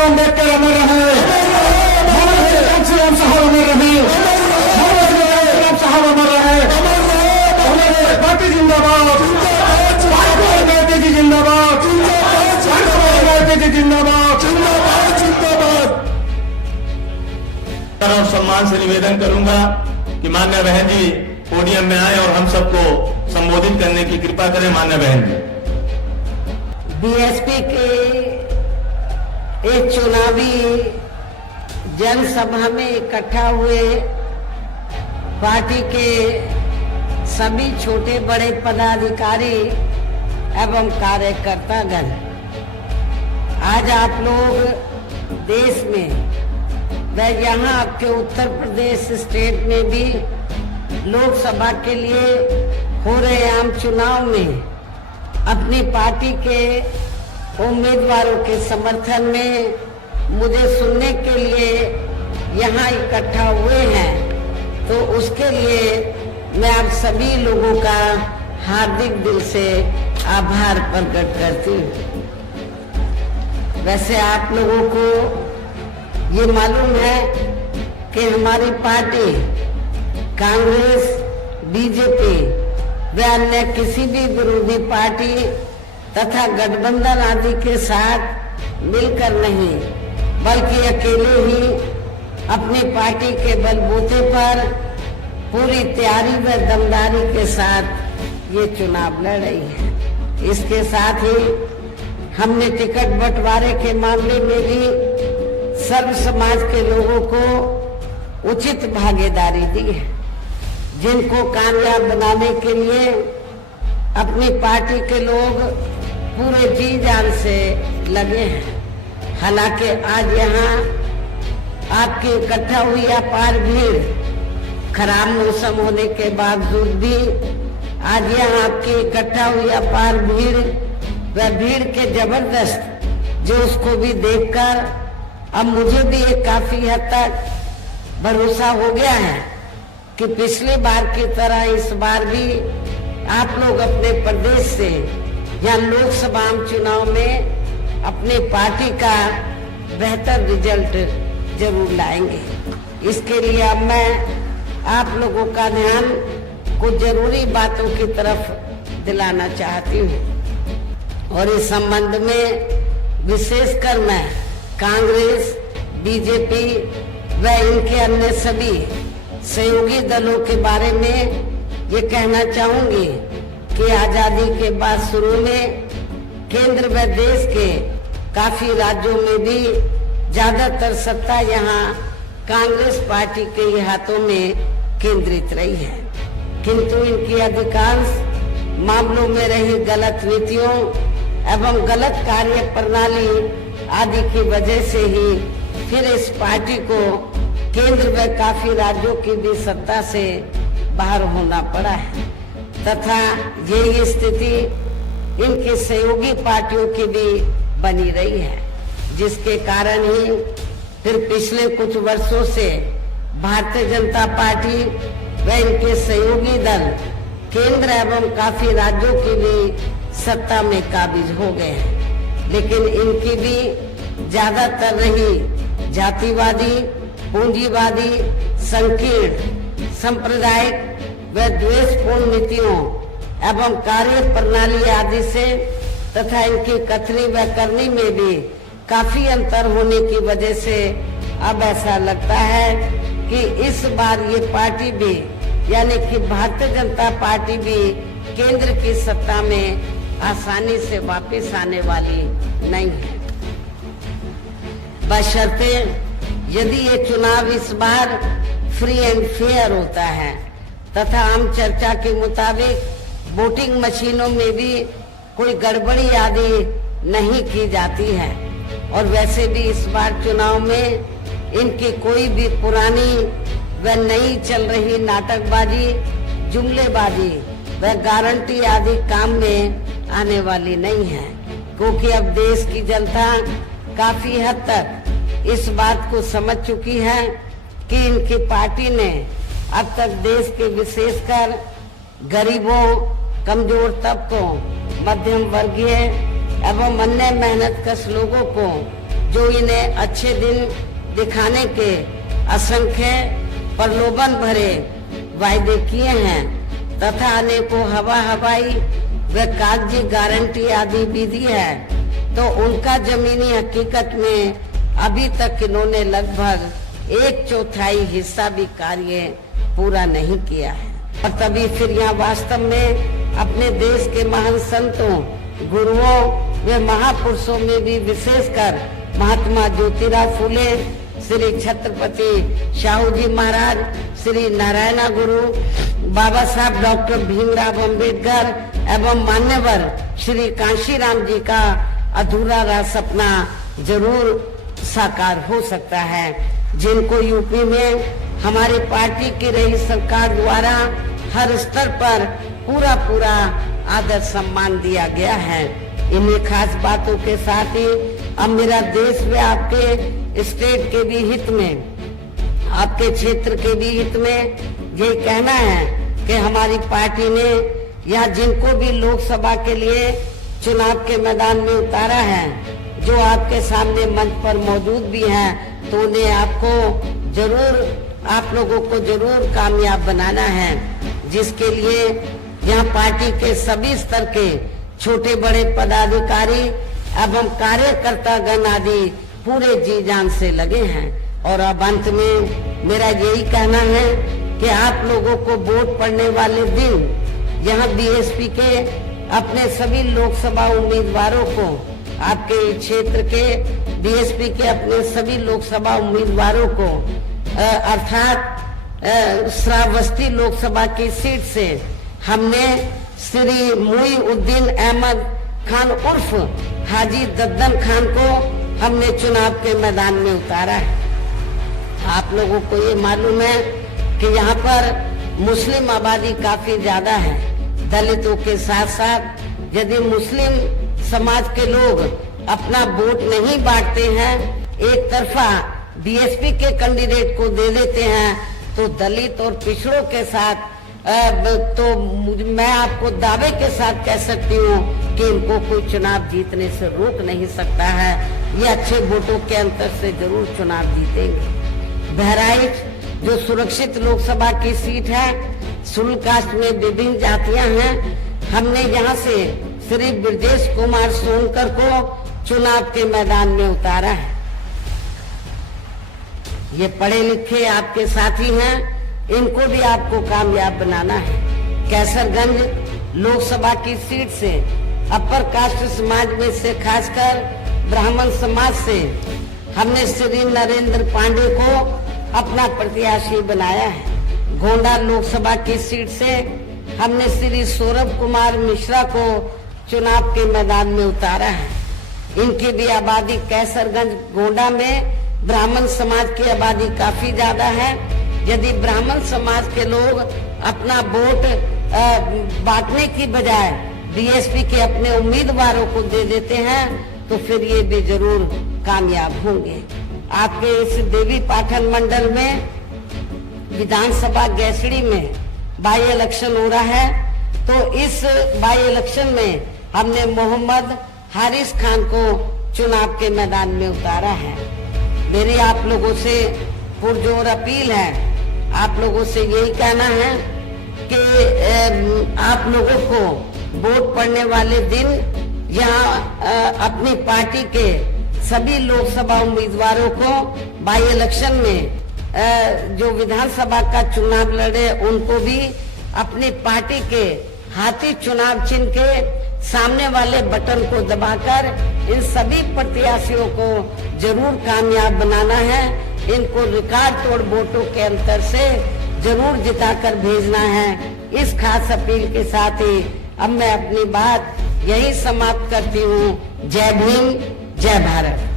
भीमराव अम्बेडकर अमर रहे, श्रीराम साहब अमर रहे, साहब अमर रहे, पार्टी जिंदाबाद, गांधी जी जिंदाबाद, गांधी जी जिंदाबाद, जिंदाबाद। और सम्मान से निवेदन करूंगा कि मान्य बहन जी पोडियम में आए और हम सबको संबोधित करने की कृपा करें। मान्य बहन जी, बीएसपी के एक चुनावी जनसभा में इकट्ठा हुए पार्टी के सभी छोटे बड़े पदाधिकारी एवं कार्यकर्तागण, आज आप लोग देश में व यहाँ आपके उत्तर प्रदेश स्टेट में भी लोकसभा के लिए हो रहे आम चुनाव में अपनी पार्टी के उम्मीदवारों के समर्थन में मुझे सुनने के लिए यहाँ इकट्ठा हुए हैं, तो उसके लिए मैं आप सभी लोगों का हार्दिक दिल से आभार प्रकट करती हूँ। वैसे आप लोगों को ये मालूम है कि हमारी पार्टी कांग्रेस, बीजेपी व अन्य किसी भी विरोधी पार्टी तथा गठबंधन आदि के साथ मिलकर नहीं, बल्कि अकेले ही अपनी पार्टी के बलबूते पर पूरी तैयारी व दमदारी के साथ ये चुनाव लड़ रही है। इसके साथ ही हमने टिकट बंटवारे के मामले में भी सर्व समाज के लोगों को उचित भागीदारी दी है, जिनको कामयाब बनाने के लिए अपनी पार्टी के लोग पूरे जी जान से लगे हैं। हालांकि आज यहाँ आपकी इकट्ठा हुई अपार भीड़, खराब मौसम होने के बावजूद भी आज यहाँ आपकी इकट्ठा हुई अपार भीड़ व भीड़ के जबरदस्त जो उसको भी देखकर अब मुझे भी एक काफी हद तक भरोसा हो गया है कि पिछली बार की तरह इस बार भी आप लोग अपने प्रदेश से या लोकसभा चुनाव में अपनी पार्टी का बेहतर रिजल्ट जरूर लाएंगे। इसके लिए अब मैं आप लोगों का ध्यान कुछ जरूरी बातों की तरफ दिलाना चाहती हूँ और इस संबंध में विशेषकर मैं कांग्रेस, बीजेपी व इनके अन्य सभी सहयोगी दलों के बारे में ये कहना चाहूंगी कि आजादी के बाद शुरू में केंद्र व देश के काफी राज्यों में भी ज्यादातर सत्ता यहाँ कांग्रेस पार्टी के ही हाथों में केंद्रित रही है, किंतु इनकी अधिकांश मामलों में रही गलत नीतियों एवं गलत कार्य प्रणाली आदि की वजह से ही फिर इस पार्टी को केंद्र व काफी राज्यों की भी सत्ता से बाहर होना पड़ा है तथा यही स्थिति इनकी सहयोगी पार्टियों की भी बनी रही है, जिसके कारण ही फिर पिछले कुछ वर्षों से भारतीय जनता पार्टी व इनके सहयोगी दल केंद्र एवं काफी राज्यों की भी सत्ता में काबिज हो गए हैं, लेकिन इनकी भी ज्यादातर रही जातिवादी, पूंजीवादी, संकीर्ण, सांप्रदायिक व द्वेषपूर्ण नीतियों एवं कार्य प्रणाली आदि से तथा इनकी कथनी व करनी में भी काफी अंतर होने की वजह से अब ऐसा लगता है कि इस बार ये पार्टी भी यानी कि भारतीय जनता पार्टी भी केंद्र की सत्ता में आसानी से वापस आने वाली नहीं है, बशर्ते यदि ये चुनाव इस बार फ्री एंड फेयर होता है तथा आम चर्चा के मुताबिक वोटिंग मशीनों में भी कोई गड़बड़ी आदि नहीं की जाती है और वैसे भी इस बार चुनाव में इनकी कोई भी पुरानी व नई चल रही नाटकबाजी, जुमलेबाजी व गारंटी आदि काम में आने वाली नहीं है, क्योंकि अब देश की जनता काफी हद तक इस बात को समझ चुकी है कि इनकी पार्टी ने अब तक देश के विशेषकर गरीबों, कमजोर तबकों, मध्यम वर्गीय एवं अन्य मेहनतकश लोगों को जो इन्हें अच्छे दिन दिखाने के असंख्य प्रलोभन भरे वायदे किए हैं तथा अनेकों हवाई व कागजी गारंटी आदि भी दी है, तो उनका जमीनी हकीकत में अभी तक इन्होंने लगभग 1/4 हिस्सा भी कार्य पूरा नहीं किया है। और तभी फिर यहाँ वास्तव में अपने देश के महान संतों, गुरुओं व महापुरुषों में भी विशेषकर महात्मा ज्योतिराव फुले, श्री छत्रपति शाहू जी महाराज, श्री नारायण गुरु, बाबा साहब डॉक्टर भीमराव अंबेडकर एवं मान्यवर श्री कांशीराम जी का अधूरा रहा सपना जरूर साकार हो सकता है, जिनको यूपी में हमारी पार्टी की रही सरकार द्वारा हर स्तर पर पूरा आदर सम्मान दिया गया है। इन्हीं खास बातों के साथ ही अब मेरा देश व आपके स्टेट के भी हित में, आपके क्षेत्र के भी हित में यही कहना है कि हमारी पार्टी ने या जिनको भी लोकसभा के लिए चुनाव के मैदान में उतारा है, जो आपके सामने मंच पर मौजूद भी हैं, तो उन्हें आपको जरूर, आप लोगों को जरूर कामयाब बनाना है, जिसके लिए यहाँ पार्टी के सभी स्तर के छोटे बड़े पदाधिकारी एवं कार्यकर्ता गण आदि पूरे जी जान से लगे हैं। और अब अंत में मेरा यही कहना है कि आप लोगों को वोट पड़ने वाले दिन यहाँ बीएसपी के अपने सभी लोकसभा उम्मीदवारों को, आपके क्षेत्र के बीएसपी के अपने सभी लोकसभा उम्मीदवारों को अर्थात श्रावस्ती लोकसभा की सीट से हमने श्री मुईउद्दीन अहमद खान उर्फ हाजी दद्दन खान को हमने चुनाव के मैदान में उतारा है। आप लोगों को ये मालूम है कि यहाँ पर मुस्लिम आबादी काफी ज्यादा है। दलितों के साथ साथ यदि मुस्लिम समाज के लोग अपना वोट नहीं बांटते हैं, एक तरफा बीएसपी के कैंडिडेट को दे देते हैं, तो दलित और पिछड़ों के साथ तो मैं आपको दावे के साथ कह सकती हूँ कि इनको कोई चुनाव जीतने से रोक नहीं सकता है। ये अच्छे वोटों के अंतर से जरूर चुनाव जीतेंगे। बहराइच जो सुरक्षित लोकसभा की सीट है, शुल्क कास्ट में विभिन्न जातियां हैं, हमने यहाँ से श्री ब्रजेश कुमार सोनकर को चुनाव के मैदान में उतारा है। ये पढ़े लिखे आपके साथी हैं, इनको भी आपको कामयाब बनाना है। कैसरगंज लोकसभा की सीट से अपर कास्ट समाज में से खासकर ब्राह्मण समाज से हमने श्री नरेंद्र पांडे को अपना प्रत्याशी बनाया है। गोंडा लोकसभा की सीट से हमने श्री सौरभ कुमार मिश्रा को चुनाव के मैदान में उतारा है। इनकी भी आबादी, कैसरगंज गोंडा में ब्राह्मण समाज की आबादी काफी ज्यादा है। यदि ब्राह्मण समाज के लोग अपना वोट बांटने की बजाय बीएसपी के अपने उम्मीदवारों को दे देते हैं, तो फिर ये भी जरूर कामयाब होंगे। आपके इस देवी पाठन मंडल में विधानसभा गैसड़ी में बाई इलेक्शन हो रहा है, तो इस बाई इलेक्शन में हमने मोहम्मद हारिस खान को चुनाव के मैदान में उतारा है। मेरी आप लोगों से पुरजोर अपील है, आप लोगों से यही कहना है कि आप लोगों को वोट पड़ने वाले दिन यहाँ अपनी पार्टी के सभी लोकसभा उम्मीदवारों को बाई इलेक्शन में जो विधानसभा का चुनाव लड़े, उनको भी अपनी पार्टी के हाथी चुनाव चिन्ह के सामने वाले बटन को दबाकर इन सभी प्रत्याशियों को जरूर कामयाब बनाना है। इनको रिकॉर्ड तोड़ वोटों के अंतर से जरूर जिताकर भेजना है। इस खास अपील के साथ ही अब मैं अपनी बात यही समाप्त करती हूँ। जय भीम, जय भारत।